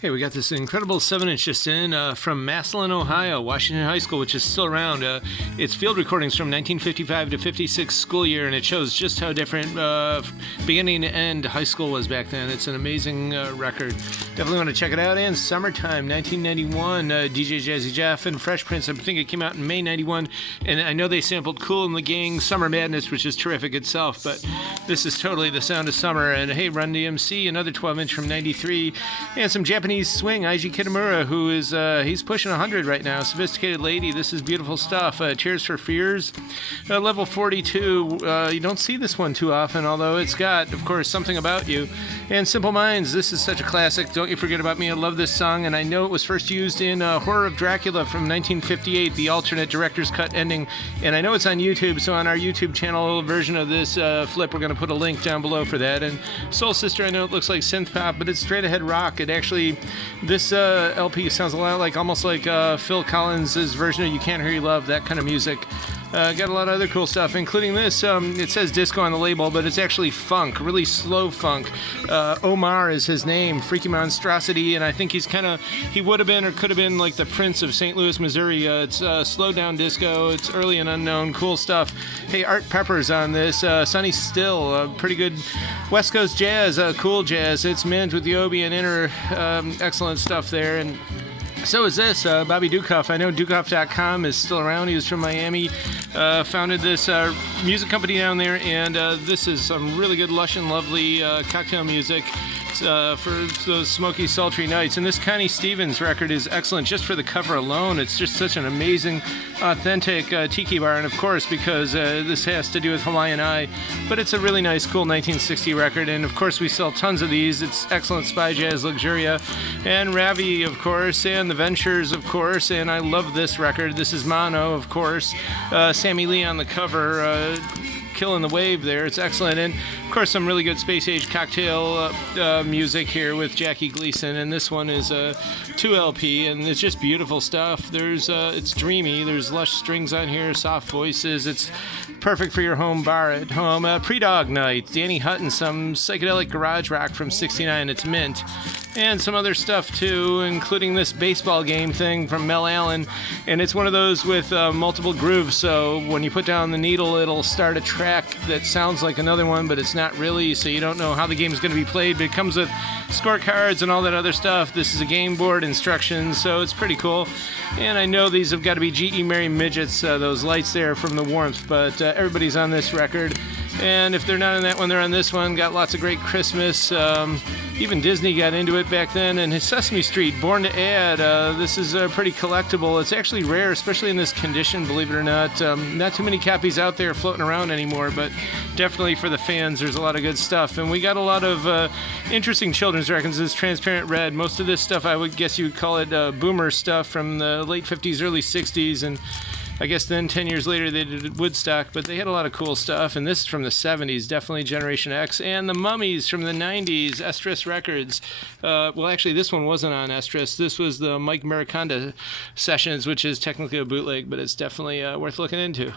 Hey, we got this incredible 7-inch just in from Massillon, Ohio, Washington High School, which is still around. It's field recordings from 1955 to 56 school year, and it shows just how different beginning to end high school was back then. It's an amazing record. Definitely want to check it out. And Summertime, 1991, DJ Jazzy Jeff and Fresh Prince. I think it came out in May 91, and I know they sampled Kool and the Gang, Summer Madness, which is terrific itself, but this is totally the sound of summer. And hey, Run DMC, another 12-inch from 93, and some Japanese swing, Eiji Kitamura, who is he's pushing 100 right now. Sophisticated Lady, this is beautiful stuff. Tears for Fears, level 42. You don't see this one too often, although it's got, of course, Something About You. And Simple Minds, this is such a classic. Don't You Forget About Me. I love this song, and I know it was first used in Horror of Dracula from 1958, the alternate director's cut ending. And I know it's on YouTube, so on our YouTube channel version of this flip, we're going to put a link down below for that. And Soul Sister, I know it looks like synth pop, but it's straight ahead rock. It actually, this LP sounds a lot like, almost like Phil Collins' version of You Can't Hurry Love, that kind of music. Got a lot of other cool stuff, including this. It says disco on the label, but it's actually funk, really slow funk. Omar is his name, Freaky Monstrosity, and I think he would have been or could have been like the Prince of St. Louis, Missouri. It's slow down disco. It's early and unknown, cool stuff. Hey, Art Pepper's on this. Sonny Still, pretty good West Coast jazz, cool jazz. It's Mint with the Obi and Inner, excellent stuff there. And so is this, Bobby Dukeoff. I know Dukeoff.com is still around. He was from Miami, founded this music company down there, and this is some really good, lush and lovely cocktail music for those smoky, sultry nights. And this Connie Stevens record is excellent just for the cover alone. It's just such an amazing, authentic tiki bar, and of course, because this has to do with Hawaiian Eye, but it's a really nice, cool 1960 record, and of course, we sell tons of these. It's excellent Spy Jazz Luxuria, and Ravi, of course, and The Ventures, of course, and I love this record. This is Mono, of course. Sammy Lee on the cover, killing the wave there. It's excellent. And of course, some really good space age cocktail music here with Jacky Gleason, and this one is a 2 LP, and it's just beautiful stuff. It's dreamy. There's lush strings on here, soft voices. It's perfect for your home bar at home. Pre-Dog Night, Danny Hutton, some psychedelic garage rock from '69. It's Mint. And some other stuff too, including this baseball game thing from Mel Allen, and it's one of those with multiple grooves, so when you put down the needle, it'll start a track that sounds like another one, but it's not really, so you don't know how the game's going to be played, but it comes with scorecards and all that other stuff. This is a game board, instructions, so it's pretty cool. And I know these have got to be G.E. Merry Midgets, those lights there from the warmth, but everybody's on this record. And if they're not on that one, they're on this one. Got lots of great Christmas. Even Disney got into it back then. And his Sesame Street, Born to Add. This is pretty collectible. It's actually rare, especially in this condition, believe it or not. Not too many copies out there floating around anymore, but definitely for the fans, there's a lot of good stuff. And we got a lot of interesting children's records. This Transparent Red. Most of this stuff, I would guess you would call it boomer stuff from the late 50s, early 60s. And I guess then 10 years later they did Woodstock, but they had a lot of cool stuff. And this is from the 70s, definitely Generation X. And the Mummies from the 90s, Estrus Records. Well, actually, this one wasn't on Estrus. This was the Mike Mariconda sessions, which is technically a bootleg, but it's definitely worth looking into.